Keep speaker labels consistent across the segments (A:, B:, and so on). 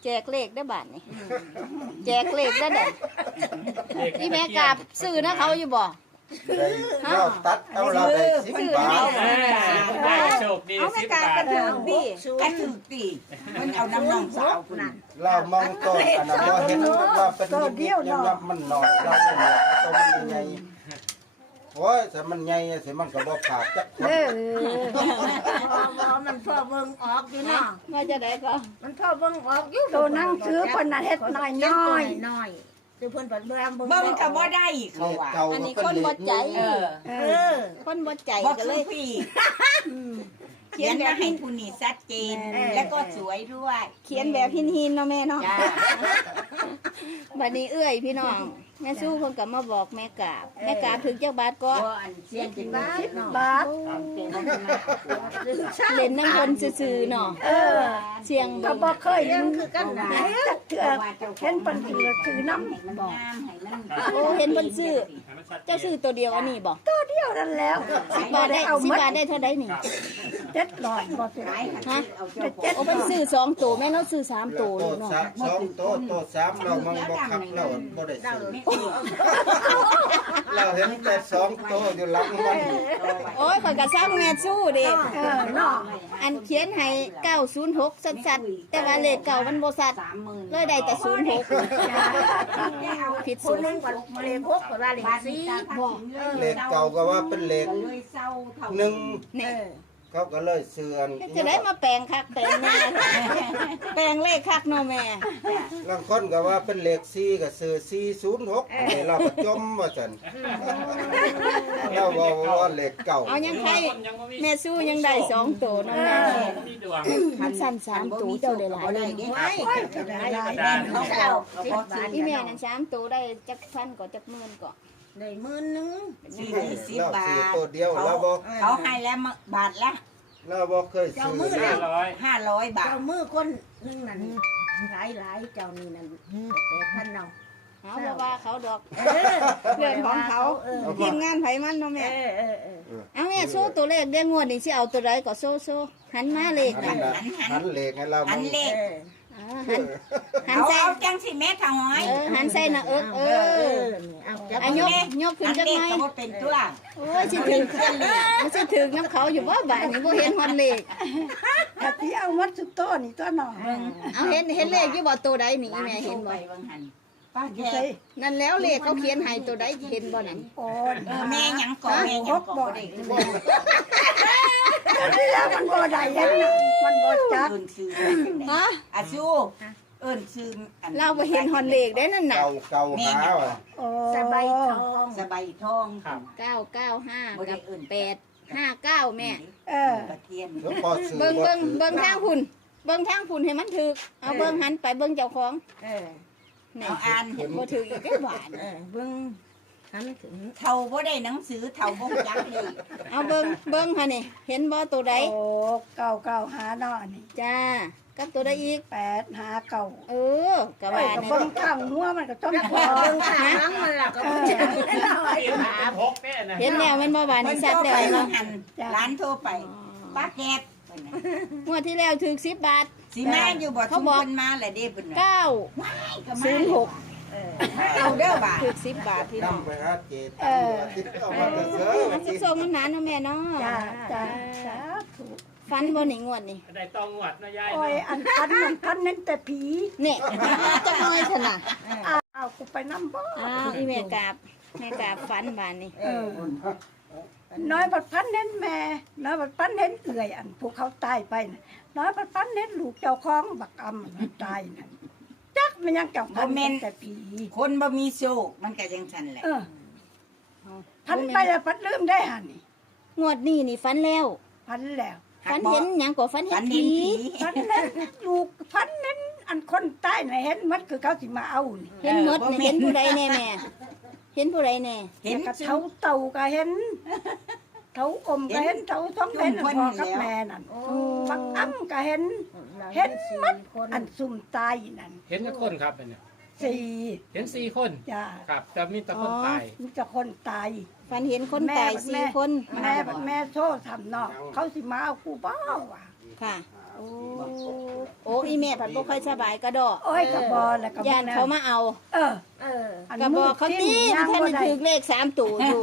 A: แจกเลขได้บาทนี่แจกเลขได้เด็ดที่แม่กาบซื้อนะเขาอยู่บ่
B: เราตัดเอาเราได้10 บาท
C: ได้โชคดี10 บาท
D: กระถือตีมันเอาน้ำน้องสาวคุณ
B: เรามองต้นอันนั้นเราเห็นว่าเป็นนิดๆยับมันหน่อยเราเป็นต้นมันใหญ่โอ้ยแต่มันใหญ่สิมันก็บ่ขาดจัก
E: มันพ่อเบิ่งออกอยู่เนาะ
A: มาจะได้ก็
E: มันพ่อเบิ่งออกอยู่
F: ตัวนั่งซื้อคนน่ะเฮ็ดน้อย
E: คือเพิ่นเบิ่ง
D: เบิ่งก็บ่ได้เขาว่า
A: อันนี้คนบ่ใจคนบ่ใจก็เลย
D: พี่เขียนมาให้ผู้นี้ชัดเจนแล้วก็สวยด้วย
A: เขียนแบบหินๆเนาะแม่เนาะบัดนี้เอื้อยพี่น้องแม่สู้เพิ่นก็มาบอกแม่กาบถึงจักบาทก็
D: เสียนจังบาท
F: บาท
A: เล่นน้ำคนซื่อๆเนาะเสียง
F: ก็บ่เคยยัง
E: คือกันนะ
F: เถื่อเห็นเพิ่นซื้อน้ำ
D: บอก
A: โอ้เห็นเพิ่นซื้อเจ้าซื้อตัวเดียวอันนี้บ่
F: ตัวเดียวนั่นแล้ว
A: 10 บาทได้10 บาทได้เท่าใดนี่
F: 700บ่ซื้อ
A: ฮะโอ้เพิ่นซื้อ2ตัวแม่เนาะซื้อ3ตัวเนาะ
B: 2ตัว3เรามองบ่คักเราบ่ได้ซื้อเราเห็นแต่2ตัวอยู่หลังมัน
A: โอ้ยข่อยก็ซักแม่สู้เด้
F: เนาะ
A: อันเขียนให้906ชัดๆแต่ว่าเลขเก่ามันบ่ชัดเลยได้แต่06ผิดสูตร
E: นึงกว่าเลข6ก็ว่าเลข4บ่
B: เลขเก่าก็ว่าเป็นเลข1
A: นี่
B: เขาก็เลยเสื่อม
A: จะได้มาแปลงคักแปลงหน้าแปลงเลขคักเนาะแม่
B: บางคนก็ว่าเป็นเลข4ก็ซื้อ406เราก็จมว่าซั่นเราว่าเลขเก่า
A: เอายังใครแม่สู้ยังได้2ตัวเนาะแม่มันสั่น3ตัวเจ้าได้หลายเลยอีแม่นั่น3ตัวได้จักพันก็จักหมื่นก็
E: ได้10,000นึง
D: 20 บาท
B: ตัวเดียวเราบ่
D: เขาให้แล้วบาทละ
B: เราบ่เคยซื้อ
D: 500 บาท
E: เจ้ามือคนนึงนั่นหลายเจ้านี่นั่น8,000เนาะ
A: เอาว่าเขาดอกเรื่องของเขาทีมงานไผมันเนาะแม่เอาแม่โชว์ตัวเลขเด้งวดนี่สิเอาตัวใดก็โชว์หันมาเลข
B: หันเลขให้เรา
D: หันเลข
A: หันใส่
D: เอาจังสิแม่ทางห้อย
A: หันใส่น่ะเอายกขึ้นจังไง
D: เป็นตัว
A: โอ้ยสิถึงมันสิถึงน้ำเขาอยู่บ่บ่นี่บ่เห็นฮอดเลข
F: กะที่เอามัดสุดโตนี่ตัวน้อง
A: เอาเห็นเลขอยู่บ่ตัวใดนี่แม่เห็นบ่
D: ป้าแก
A: นั่นแล้วเลขเขาเขียนให้ตัวใดเห็นบ่นั่น
F: โอ้
D: แม่หยังก่อแม่หยังก่อได้
F: แล้วมันบ่ได้เห็นมันบ่จัก
A: ฮะ
D: อาชูเอิ้นชื่อ
A: เราบ่เห็นฮอดเลขได้นั่นน่ะ
B: เก่าหาว่ะ
E: สบาย
D: ทอง
A: 995กับ859แม่
D: กระเทียม
A: เบิ่งทางพุ่นให้มันถูกเอาเบิ่งหันไปเบิ่งเจ้าของ
D: นี่อ่าน
A: เห็นบ่ถูกอีกได้บาท
E: เบิ่งหันถึง
D: เฒ่าบ่ได้หนังสือเฒ่าบ่จักเลย
A: เอาเบิ่งหั่นนี่เห็นบ่ตัวใด
F: โอ้995เนาะนี่
A: จ้ากับตัวใดอีก
F: 859
A: ก็ว่า
F: นี่เบิ่งข้างหัวมันก็ต้องพอ
E: เบิ่งข้างหลังมันล่ะก็บ่จัก
A: เห็นแล้วมันบ่บาดนี่ชัดแล้วเนาะ
D: ร้านโทรไปป้าแกด
A: งวดที่แล้วถึง10 บาท
D: สิแม่อยู่บ่ทุกคนมาแหละเด้เพิ่น
A: 906
D: เอาเด้อบาท
A: ถึง10 บาทพี่น้อง
B: ไปหาเจเอามาเด้อ
A: มันสิส่งมันหนาเนาะแม่เนาะ
F: จ้าสาธุ
A: ฟันบ่นี่งวดนี่
C: ได้ต้องงวดเนาะยาย
F: โอ้ยอันพันนั้นแต่ผี
A: นี่จักหน่อยซั่นน่ะ
F: อ้าวกูไปนำบ่
A: อีแม่กาบฟันบานนี่
F: น้อยบัดพันเห็นแม่น้อยบัดพันเห็นเอื่อยอันพวกเขาตายไปน่ะน้อยบัดพันเห็นลูกเจ้าของบักอำตายน่ะจักมันยังเจ้าพันแต่ผี
D: คนบ่มีโชคมันก็จังซั่นแหละ
F: พันไปแล้วพันลืมได้หั่นนี่
A: งวดนี้นี่ฟันแล้ว
F: พันแล้ว
A: ฟันเห็นหยังก็ฟันเห็นผี
F: พันนั้นลูกพันนั้นอันคนตายน่ะเห็นมัดคือเขาสิมาเอานี่
A: เห็นหมดเห็นผู้ใดแน่แม่เห็นผู้ใดแน่
F: เห็นเท้าเต่าก็เห็นเท้าอมก็เห็นเท้าท้องเห็นพ่อกับแม่นั่นบักอ้ำก็เห็นมัดอันซุ่มตายนั่น
C: เห็นกี่คนครับเนี่ย
F: 4
C: เห็น4 คน
F: จ้า
C: ครับแต่มีแต่คนตาย
F: มีแต่คนตาย
A: ฟันเห็นคนตาย4 คน
F: แม่โทษทำนอกเขาสิมาเอากูบ่ว่ะ
A: ค่ะโอ้อีแม่ผัดบ่ค่อยสบายกระดอก
F: โอ้ยกระบอแล้วก็
A: ญาติเขามาเอา
F: เออ
A: กระบอกเขาตีท่านได้ถือเลข3ตัวอยู่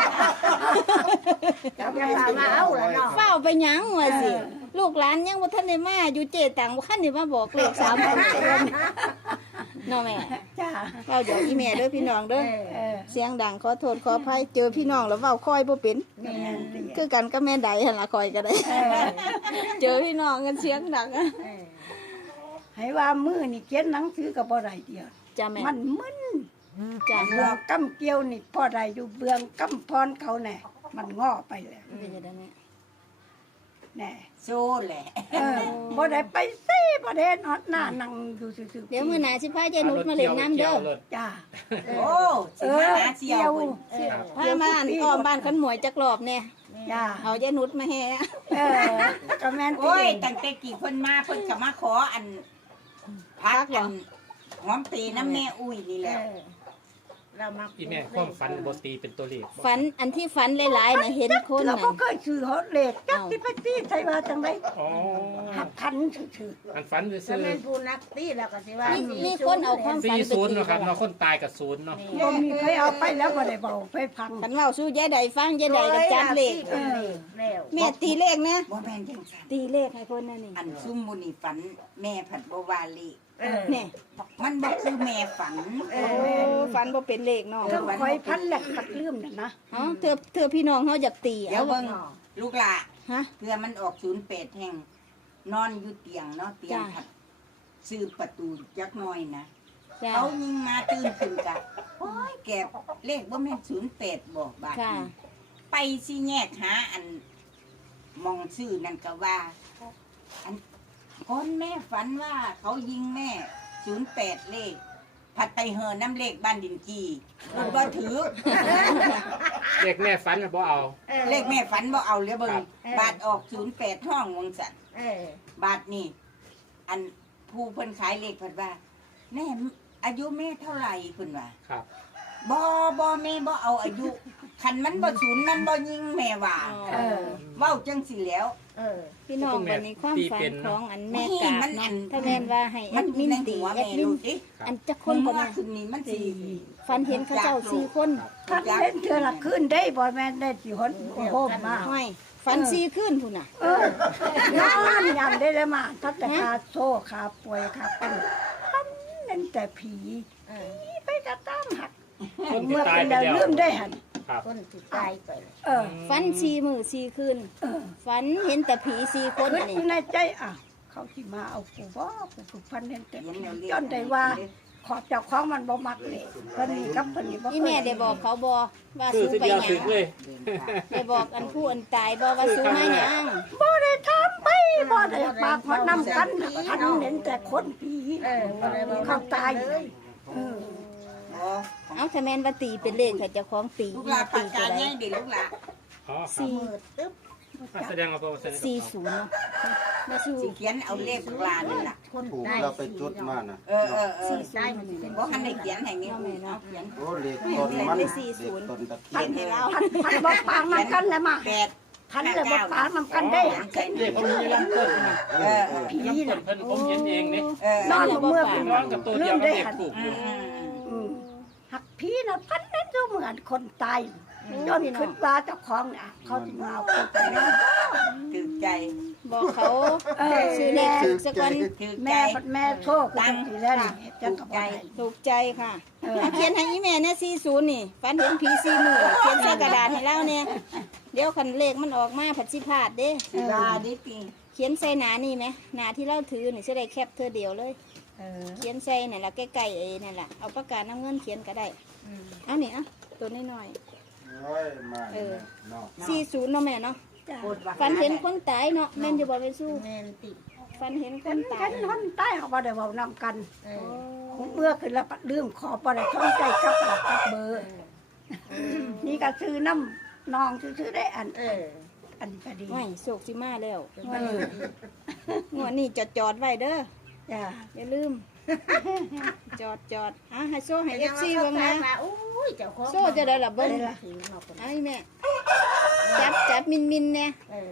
E: จะมาเอาแล้วเนาะ
A: เฝ้าไปหยังว่าสิลูกหลานยังบ่ทันได้มาอยู่เจตังบ่ทันได้มาบอกเลข3ตัวเนาะแม่
F: จ้า
A: เว้าเดี๋ยวอีแม่เด้อพี่น้องเด้อ เสียงดังขอโทษขออภัยเจอพี่น้องแล้วเว้าค่อยบ่เป็นคือกันกับแม่ใดหั่นล่ะคอยก็ได้ เจอพี่น้องกันเสียงดังอะ
F: ให้ว่ามือนี่เขียนหนังสือก็บ่ได้เดียว
A: จ้าแม่
F: มันมึน
A: จ้า
F: เบืองกำเกี่ยวนี่พอได้อยู่เบืองกำพรเขาแน่มันงอไปแล้ว
A: เป็นจังได๋แม่
F: แน่
D: โซ่แหละ
F: บ่ได้ไปซี่บ่ได้นอนหน้านั่งอยู่ซื่อๆ
A: เดี๋ยวมื้อหน้าสิพาเจนุชมาเล่นน้ำเด้อ
F: จ้า
D: โอ้สิมาหาเสี่ยวเพิ่น
A: พามาอันอ้อมบ้านขันหมวยจักรอบแน่
F: จ้า
A: เอาเจนุชมาแฮ่
F: ก็แม่น
D: โอ้ยตั้งแต่กี่เพิ่นมาเพิ่นก็มาขออันพักอันหอมตีน้ำแม่อุ้ยนี่แหละ
E: เรามา
C: อีแม่ความฝันบ่ตีเป็นตัวเลขบ่
A: ฝันอันที่ฝันหลายๆน่ะเห็นคน
F: เรา
A: น่ะ
F: ก็เคยซื้อฮอตเลทจักสิไปซี่ใส่ว่าจังได๋
C: อ๋อ
F: หักพันซื่อ
C: อันฝัน
E: จะ
C: ซื่อ
E: เป็นผู้นักตีแล้วก็สิว่า
A: มีคนเอาความฝันไป
C: 40
A: ตี
C: เนาะครับเนาะคนตายกับ0เนาะ
F: ๆบ่มีใครเอาไปแล้วบ่ได้เว้าไปพัง
A: คันเว้าสู้ยายใดฟังยายใดกับจัดเลข
E: แล้ว
A: แม่ตีเลขนะ
D: บ่แม่นจังซั่น
A: ตีเลขให้คนนั่นนี่
D: อันซุ่มบุนี่ฝันแม่ผัดบ่ว่าเลข
A: แน่
D: มันบ่คือแม่ฝัน
A: โอ้ฝันบ่เป็นเลขเนาะ
F: ต้องคอยพันแหลกปัดลืมน่ะนะ
A: เอ้าเธอพี่น้องเฮาอยากตี
D: เดี๋ยว
A: เอา
D: เบิ่งลูกหลา
A: ฮะ
D: เพื่อมันออก08แห่งนอนอยู่เตียงเนาะเตียง
A: จ้ะ
D: ผัดซื้อประตูจักหน่อยนะ
A: จ้า
D: เขายิงมาตื่นขึ้นกะโอ้ยแกเลขบ่แม่น08บอกบาด
A: ค่ะ
D: นี้ไปสิแยกหาอันมองชื่อนั่นก็ว่า อันคนแม่ฝันว่าเขายิงแม่08เลขผัดไตเฮอน้ำเลขบ้านดินจีมันบ่ถือ
C: เลขแม่ฝันบ่เอา
D: เลขแม่ฝันบ่เอาเลยเบิ่
C: ครั
D: ง
C: บบ
D: าทออก08ห้องวงสันบาทนี่อันผู้เพิ่นขายเลขเพิ่นว่าแน่อายุแม่เท่าไหร่เพิ่นว่า
C: ครับ
D: บ่แม่บ่เอาอายุคันมันบ่ศูนย์มันบ่ยิงแม่ว่าเว้าจังสิแล้ว
A: พี่น้องวันนี้ความฝันของอันแม่กาบ
D: มัน
A: เนาะ
D: อัน
A: ถ้าแม่นว่าให้แอ
D: มัน
A: ด
D: มี
A: มิน
D: ใน
A: ตี
D: หัว
A: แอ
D: แม่
A: ดมิน
D: ดูดิ
A: อันจักคน
D: มั
A: บ่
D: น
A: แม่
D: ว่าคืนนี้มันสิ
A: ฝันเห็นเขาเจ้า4คน
F: พันเล่นเทื่อละคืนได้บ่แม่นได้สิหนโฮมมา
A: ห้อยฝัน4คืนพุ่นน่ะ
F: นอนยามได้แล้วมาตั้งแต่ขาโซ่ขาป่วยขาเป็นพันเล่นแต่ผีไปกระตามหัก
C: คนที่
F: เมื่อ
C: ตาย
F: เป็น
C: ไป
F: แล้ว
C: แล้ว
F: ลืมได้หัน
C: ครับ
E: คนที่ตายไป
A: ฝัน4มื้อ4คืนฝันเห็นแต่ผี4คน
F: คิด
A: นี่
F: อยู่ในใจเขาสิมาเอากูบ่กูผูกพันเล่นแต่ผีจนได้ว่าขอบเจ้าของมันบ่มักเลยเพิ่นนี่กับเพิ่นนี่บ่
A: อีแม่ได้บอกเขาบ่ว่า
C: คือ
A: สู้
C: ที
A: ไป
C: เดียว
A: หยั
C: ถึ
A: ง
C: งเลย
A: ได้บอกอันผู้อันตายบ่ว่าสู้มาหยัง
F: บ่ได้ทำไปบ่ได้ปากมันนำกันพันเห็นแต่คนผีเขาตายเลย
D: บ่
A: เอาถ้าแม่นว่าตีเป็นเลขถ้าเจ้าของตี
D: ลูกหลาน
A: ตี
D: ปาก
A: ตัว
D: กา
A: ใด
D: แย่งดิลูกหลาน
C: อ๋อครับ
A: สี่
E: ตึ๊บ
C: แสดงว่าบ่แสดง
A: 40เนาะแม่สู้
D: สิเขียนเอาเลขลูกหลานนั่นล่ะ
E: คน
B: ถูก
E: ตาย
B: เราไปจุดมานะ
D: เออ
E: ตายมันสิเป็น
D: บ่ทันได้เขียนให้งี้เอาเขียน
B: โอ้เลขต้นมันเลขต้นตะเคี
D: เขี
B: ย
D: ย
B: น
D: นให้เรา
F: พันบ่ปากมันกันแล้วมา
D: 8
F: พันเลยบ่ปากมันกันได้
C: เลขเขามีลำต้นนะ
F: ผี
C: ลำต้
F: น่ะ
C: นเพิ่นผมเห็นเองนี่
F: นอนเมื่อ
C: ร้องกับตัวเดียวกับเลขถูกอยู่
F: หักผีน่ะพันนั้นก็เหมือนคนตายย้อนคิดว่าเจ้าของน่ะเขาสิมาเอาไปนะ
D: ตื่นใจ
A: บอกเขาซื้อเลขถูกสักวัน
D: ตื่นใจ
F: แม่โทษคือสิแล้วนี่จังกับได้
A: ถูกใจค่ะเอาเขียนให้อีแม่เนี่ย40นี่ฝันเห็นผี4มื้อเขียนใส่กระดาษให้เราเนี่ยเดี๋ยวคันเลขมันออกมาผัดสิพลาดเด้
D: สิลาดิปี
A: เขียนใส่หนานี่ไหมหนาที่เราถือนี่จะได้แคบเธอเดียวเลย เขียนใส่นี่นละใกล้ๆนี่นละเอาปากกาน้ำเงินเขียนก็ได้เอานี่อ่ะตัวน้อย
B: โอ้ยมาเนาะ
A: ๆ40เนาะแม่เนาะ
D: โคตรว่า
A: ฝันเห็นคนตายเนาะแม่นจะบอกไปสู้
E: แม่นติ
A: ฝันเห็นค
F: กัน
A: นตา
F: กั
A: ย
F: นนอนใต้เขาบ่ได้เว้านำกันเมื่อขึ้นแล้วลืมขอบ่ได้ท้องใจกับหลักกับเบอร์นี่ก็ซื้อน้ำนองซื้อได้อันนี้ก็ดี
A: ไม่โศกสิมาแล้วงวดนี้จอดไว้เด้อ
F: จ้า
A: อย่าลืม จอดอ่ะให้โซ่ให้ FC เบิ่งนะ
E: อุ้ยเจ้าของ
A: โซ่จะได้ละเบิ่งไอ้แม่จับมินๆเนี่ย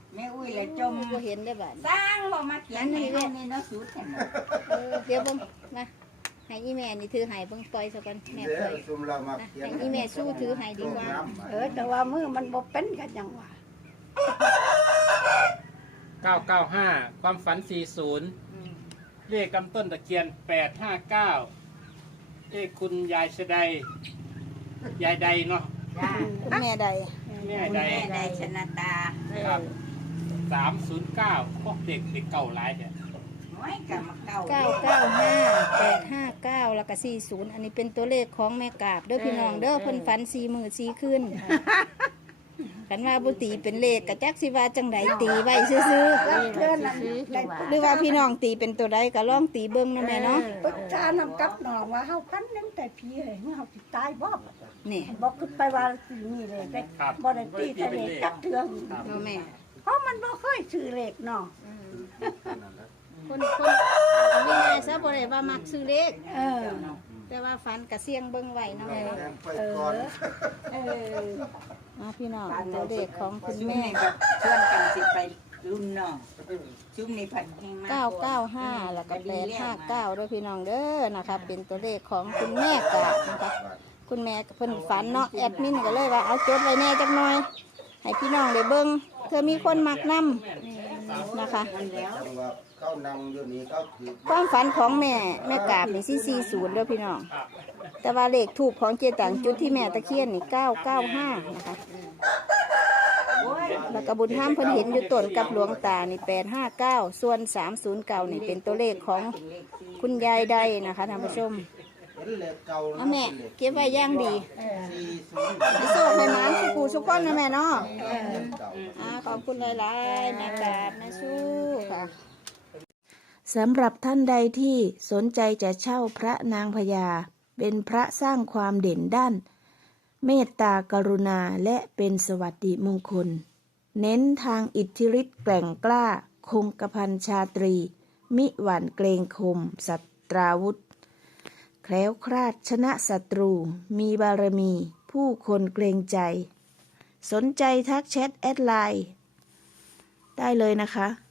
D: แม่อุ้ยเลยจม
A: บ่เห็นได้บัด
D: สร้างบ่มาเขียนให้เฮาในเนาะสุดนั่นน่ะ
A: เดี๋ยวเบิ่งนะให้อีแม่นี่ถือให้เบิ่งปล่อยซะก่อนแม่
B: เดี๋
A: ปล่
B: ย
A: อ
B: วย ซุมเรามาเขียน
A: ให้อีแม่สู้ถือให้ดีกว่า
F: แต่ว่ามือมันบ่เป็นกันยังว่า
C: 995ความฝัน40เลขกำต้นตะเคียน859เลขคุณยายชะไดยายใดเนาะ
D: จ้า
A: คุณแม่ใด
C: แม่
D: คุณ
C: ใด
D: แม่ได้ชนะตา
C: ครับ309พวกเด็กเก่าหลายแท้
D: น้อยก็มาเก่า
A: 995 859แล้วก็40อันนี้เป็นตัวเลขของแม่กาบเด้อพี่น้องเด้อเพิ่นฝัน4มื้อ4คืนกันว่าบ่ตีเป็นเลขก็จักสิว่าจังไดตีไว้ซื่อ
F: รับเพื่อนนั้นได้
A: ๆหรือว่าพี่น้องตีเป็นตัวใดก็ลองตีเบิ่งเนาะแม่เนาะ
F: ปรึกษานำกับน้องว่าเฮาพันนั้นแต่พี่เอ้ยเฮาสิตายบ่
A: นี่
F: บอกขึ้นไปว่าสิมีเลยได้บ่ได้ตีทะเลจักเทือง
A: เนาะแม่
F: เพราะมันบ่เคยซื้อเลขเนาะ
A: คนมีแม่ซะบ่ได้ว่ามักซื้อเลข แต่ว่าฝันก็เสี่ยงเบิ่งไว้เนาะแม่
B: แดงไปก่อน
A: พี่น้องตัวเลขของคุณ
D: ซุ่ม
A: แม่
D: นี่ก็ชวนกันสิไปรุ่นน้องซุ่มนี่ผัดแห้งมาก
A: 995แล้วก็859ด้วยพี่น้องเด้อนะคะเป็นตัวเลขของคุณแม่กาบนะคะคุณแม่เพิ่นฝันเนาะแอดมินก็เลยว่าเอาจดไว้แน่จักหน่อยให้พี่น้องได้เบิ่งเพื่อมีคนมักนํนะคะ
B: จังว่าเขานั่งอยู่นี่เขาถือ
A: ความฝันของแม่กาบนี่440เด้อพี่น้อง แต่ว่าเลขทูปของเจตังจุดที่แม่ตะเคียนนี่995นะคะแล้วก็บุญธรรมเพิ่นเห็นอยู่ต้นกับหลวงตานี่859ส่วน309นี่เป็นตัวเลขของคุณยายใดนะคะท่านผู้ชม
B: เห็นเลขเก่า
A: เอาแม่เก็บไว้อย่างดี
B: 40
A: ให้โชคให้หมานสุขสุขคนนะแม่เนาะ
B: เลขเก่า
A: ขอบคุณหลายๆแม่กาบแม่สู้ค่ะสำหรับท่านใดที่สนใจจะเช่าพระนางพญาเป็นพระสร้างความเด่นด้านเมตตากรุณาและเป็นสวัสดิมงคล เน้นทางอิทธิฤทธิ์แกร่งกล้าคงกระพันชาตรี มิหวั่นเกรงคมสัตราวุธแคล้วคลาดชนะศัตรูมีบารมีผู้คนเกรงใจ สนใจทักแชทแอดไลน์ได้เลยนะคะ